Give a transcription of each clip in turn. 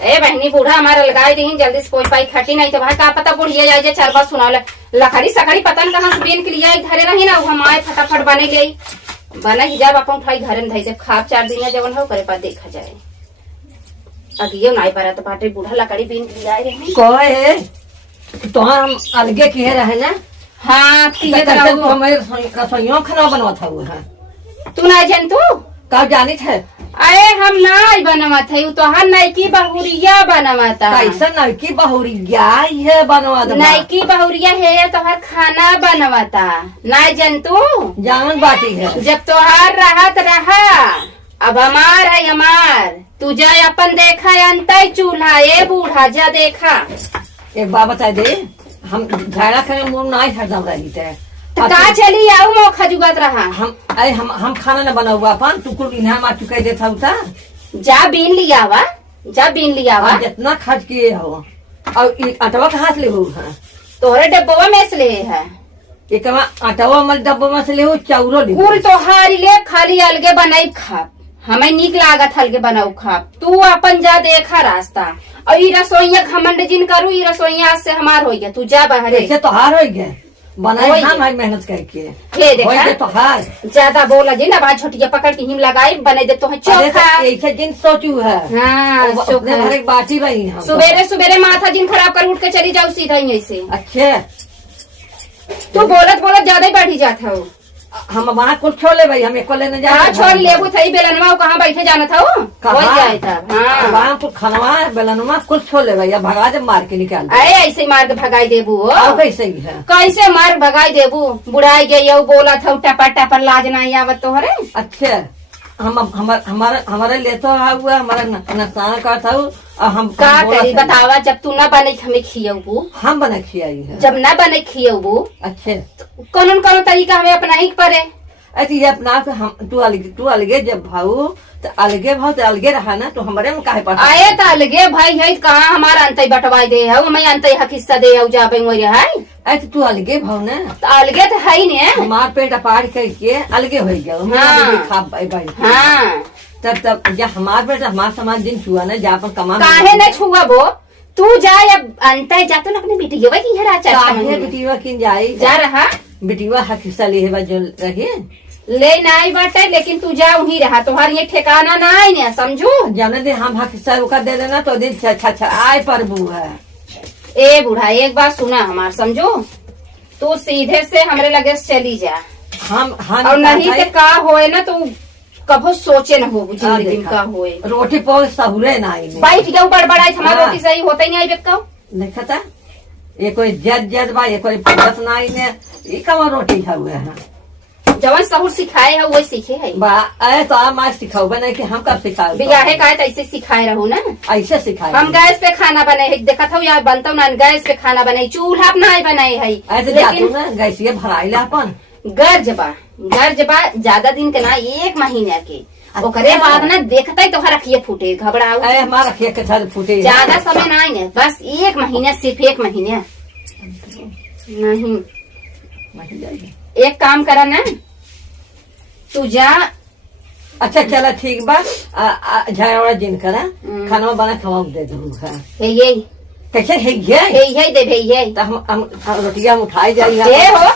ए बहनी बूढ़ा हमारा लगाए दी जल्दी से कोई पाई खटी नहीं तो भाई का पता बुढ़िया आई जे चार बार सुना लकड़ी सकड़ी पता न कहाँ से बेन के लिए घरे रही ना हम आए फटाफट बने ले बना ही जब अपन उठाई घरे में धई जब खाब 4 दिन जवन हो करे पास देखा जाए अगियो नहीं पारा तो बाटे बूढ़ा लकड़ी बेन के लिए आए रहे कहे तो हम अलगे किए रहे ना। हाँ हमारे रसोइयों खाना बनवा था वो है तू ना जान तू कब जानी थे। अरे हम नाई बनवत है तो हर नाइकी बहुरिया बनवता कैसा नलकी बहुरिया है बनवा दे नाइकी बहुरिया है तो हर खाना बनवता नाई जंतु जान बाटी है जब तोहार रहत रहा अब हमार है हमार तू जा अपन देखा अंत चूल्हा ये बूढ़ा जा देखा एक बात बता दे हम झाड़ा करे मुंह नहीं हरदम रही थे का चली आऊ मौका जुगत रहा हम खाना न बनाऊगा अपन तू कुल इन्हा मार चुके देता था जा बीन लिया वा जा बीन लिया वा जितना खर्च किए हो और अटवा कहाँ से ले हो तोहरे डब्बा में से ले है एक अटवा मत डब्बा में से ले हो चौरो ले कुल तोहारी ले खाली अलगे बनाई खा हमें निक लागत हल्के बनाऊ खा तू अपन जा देखा रास्ता और ई रसोईया घमंड जिन करू ई रसोईया से हमार हो गया तू जा बाहर ऐसे तो हार हो गए बनाए हम भाई मेहनत करके हे देखा तो हार ज्यादा बोला जी ना बात छोटिया पकड़ के हिम लगाई बने दे तो है चोखा ऐसे जिन सोचू है हाँ अपने घर एक बाटी बही हम सुबेरे सुबेरे माथा जिन खराब कर उठ के चली जाऊ सीधा ही ऐसे अच्छे तू बोलत बोलत ज्यादा ही बैठी जाता हो हम वहाँ कुछ छोड़ ले भाई हम एक लेने जा हाँ छोड़ लेबू थई बेलनवा कहाँ बैठे जाना था वो जाए था हाँ वहाँ कुछ खानवा बेलनवा कुछ छोड़ ले भाई भगा जब मार के निकाल अरे ऐसे मार के भगाई देबू कैसे ही है कैसे मार भगाई देबू बुढ़ाई गई बोला था टपा टपर लाज नहीं आवत तोहरे अच्छे हम हमारे लेतो हुआ हमारा नुकसान करता हूँ हम का करी बतावा जब तू न बने हमें खियबू हम बने खियाई है जब न बने खियबू अच्छे कौन कौन तरीका हमें अपना ही पड़े ऐसे ये अपना हम तू अलगे जब भाऊ तो अलगे भाव तो अलगे रहा ना तो हमारे में काहे पड़ा आए तो अलगे भाई है कहाँ हमारा अंत बटवाई दे है मैं अंत हक हिस्सा दे जाबे है ऐसे तू अलगे भाव ना तो अलगे तो है ने हमार पेट अपार करके अलगे हो गया हाँ तब जब हमार पेट हमार समाज दिन छुआ ना जा पर कमा काहे न छुआ वो तू जा अब अंत जा तो अपने बिटिया की है बिटिया किन जाई जा रहा बिटिया हक हिस्सा ले जो रहे ले नहीं बाटे लेकिन तू जा वहीं रहा तुम्हारे ये ठिकाना ना आई ना समझू जाने दे हम हक हिस्सा कर दे देना तो दिन अच्छा आए प्रभु है। ए बूढ़ा एक बात सुना हमार समझो तू सीधे से हमरे लगे चली जा हम और नहीं तो का होए ना तू कभो सोचे न हो जिंदगी में का होए रोटी पो सहुरे ना आई बैठ गया बड़बड़ाई हमारी रोटी सही होता ही नहीं आई बेका देखा था ये कोई जज बा ये कोई पदस ना आई ने ये कमा रोटी खाए हैं जवन सहूर सिखाए है वही सीखे है बा अरे तो आप आज सिखाओ बना कि हम कब सिखाओ बिगाहे का ऐसे सिखाए रहो ना ऐसे सिखाए हम गैस पे खाना बनाए है देखा था यार बनता ना गैस पे खाना बनाए चूल्हा अपना बनाए है लेकिन गैस ये भराई अपन गर्जबा ज्यादा दिन के ना 1 महीना के ओकरे बाद ना देखता ही तो रखिए फूटे घबराओ हमारा रखिए के साथ फूटे ज्यादा समय ना है बस 1 महीना सिर्फ 1 महीना नहीं एक काम करा ना तू जा अच्छा चला ठीक बा झाड़ा जिन करा खाना बना खवा दे दूंगा ये कैसे है ये दे भैया तो हम रोटियां हम उठाई जाई ये हो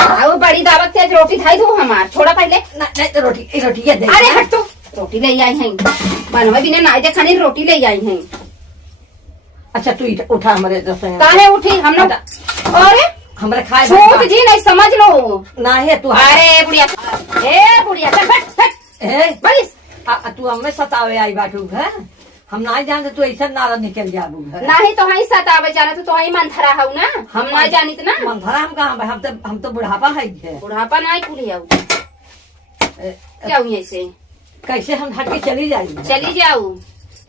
आओ बड़ी दावत तेज रोटी खाई दू हमार छोड़ा पहले नहीं तो रोटियां दे अरे हट तो रोटी ले आई हैं बनवा बिना नाई दे खानी रोटी ले आई हैं अच्छा तू उठा हमारे काहे उठी हम लोग अरे हमारे खाए छूट जी नहीं समझ लो ना है तू अरे बुढ़िया चल बैठ बस तू हमें सतावे आई बाटू है हम नहीं जानते तू ऐसा नारा निकल जाबू है नहीं तो हई सतावे जाना तो हई मंथरा हूँ ना हम नहीं जानित ना मंथरा हम कहाँ हम तो बुढ़ापा है बुढ़ापा नहीं कुली आऊ क्या हुई ऐसे कैसे हम हट के चली जाऊ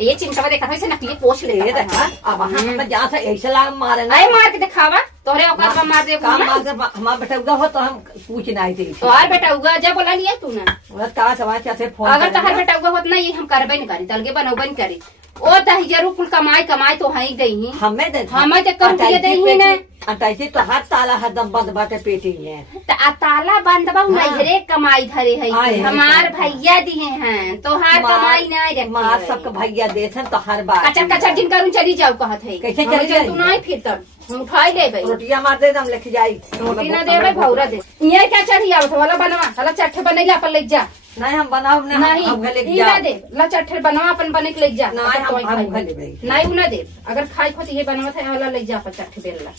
ये चिमटा देखा था नकली पोछ ले देखा अब हम जहाँ से ऐसे लाग मारे ना मार के दिखावा तोरे औकात पर मार दे हमारा बेटा उगा हो तो हम पूछ नहीं थे तोहार बेटा उगा जब बोला लिया तू ना कहा समाज कैसे फोन अगर तोहार बेटा उगा होत ना ये हम करबे नहीं करी तलगे बनौबे नहीं करी ओ तही जरूर कुल कमाई कमाई तो हई दही हमें दे हमें तो कर दिए दही ना अटैची तो हर ताला हदम बंद बाटे पेटी में। तो आ ताला बंद बा नहरे कमाई धरे है आए हैं हमार भैया दिए हैं तो हार कमाई नहीं रखे मार सबके भैया देसन तो हर बार कचर कचर जिन करूँ चली जाओ कहत है कैसे चली जाई? तू नहीं फिर तब हम उठाई ले भाई रोटियां मार दे दम लेके जाई। रोटी ना दे भाई भौरा दे ये क्या चढ़ी आवत वाला बनवा हला चट्ठे बनेला अपन ले जा नहीं हम बनाओ ना नहीं हम घर लेके ई ना जा। दे ला चट्ठे बनवा अपन बने के ले जा नहीं अपन हम तो खाई। घर ले भाई। नहीं उ ना दे अगर खाई खोती ये बनवा था वाला ले जा अपन चट्ठे बेलला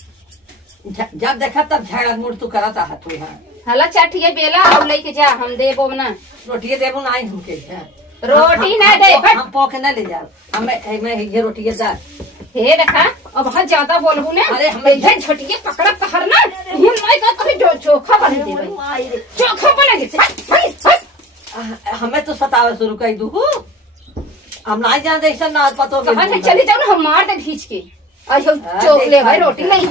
जब देखा तब झगड़ा मूड तू करता है तू। हाँ हला चट्ठे ये बेला और लेके जा हम देबो ना रोटियां देबो नहीं हमके। हाँ। रोटी ना दे बट हम पोख न ले जाओ हमें ये रोटियां दा। हे रखा अब बहुत ज्यादा बोलबू ना अरे हमें ये झटिए पकड़ा पहर ना हम नहीं का कभी चोखा बना दे भाई चोखा बना दे भाई हमें तो सतावे शुरू कर दू। हम नहीं जानते ऐसा ना पतो कहाँ से चले जाओ ना हम मार दे खींच के अयो चोक ले भाई रोटी नहीं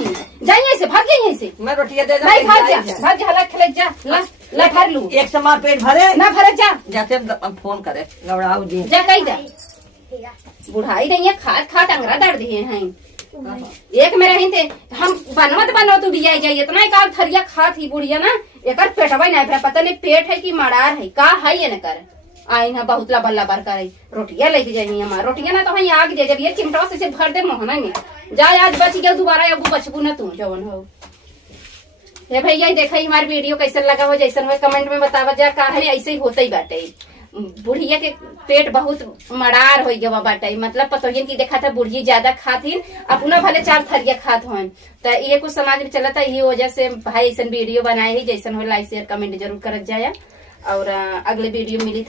जाइए से भाग जाइए से मैं रोटियां दे नहीं भाग जा हला खेले जा ला ला भर लू एक समान पेट भरे ना भरे जा जाते हम फोन करे गवड़ाऊ जी। जा कही जा बुढ़ाई नहीं है खाद खाद अंगरा दर्द दिए हैं एक में रही थे हम बनवा तू भी जाइए इतना एक थरिया खात ही बुढ़िया ना एक पेटवा नहीं भरा पता नहीं पेट है कि मड़ार है का है ये न कर आई ना बहुत लबल लबर करे रोटियां लेके जाइए हमार रोटियां ना तो वही आग दे जब ये चिमटा से भर दे मोहना में जा आज बच गया दोबारा अब बचबू ना तू जवन हो। ये भैया देखा हमारी वीडियो कैसे लगा हो जैसन हो कमेंट में बतावा जा का है ऐसे ही होता ही बाटे बुढ़िया के पेट बहुत मड़ार हो गया बाटे मतलब पतोहियन की देखा था बुढ़ी ज्यादा खातिन अपना भले 4 थरिया खात हो तो ये कुछ समाज में चलता यही वजह से भाई ऐसा वीडियो बनाए ही जैसन हो लाइक शेयर कमेंट जरूर करत जाया और अगले वीडियो मिली था।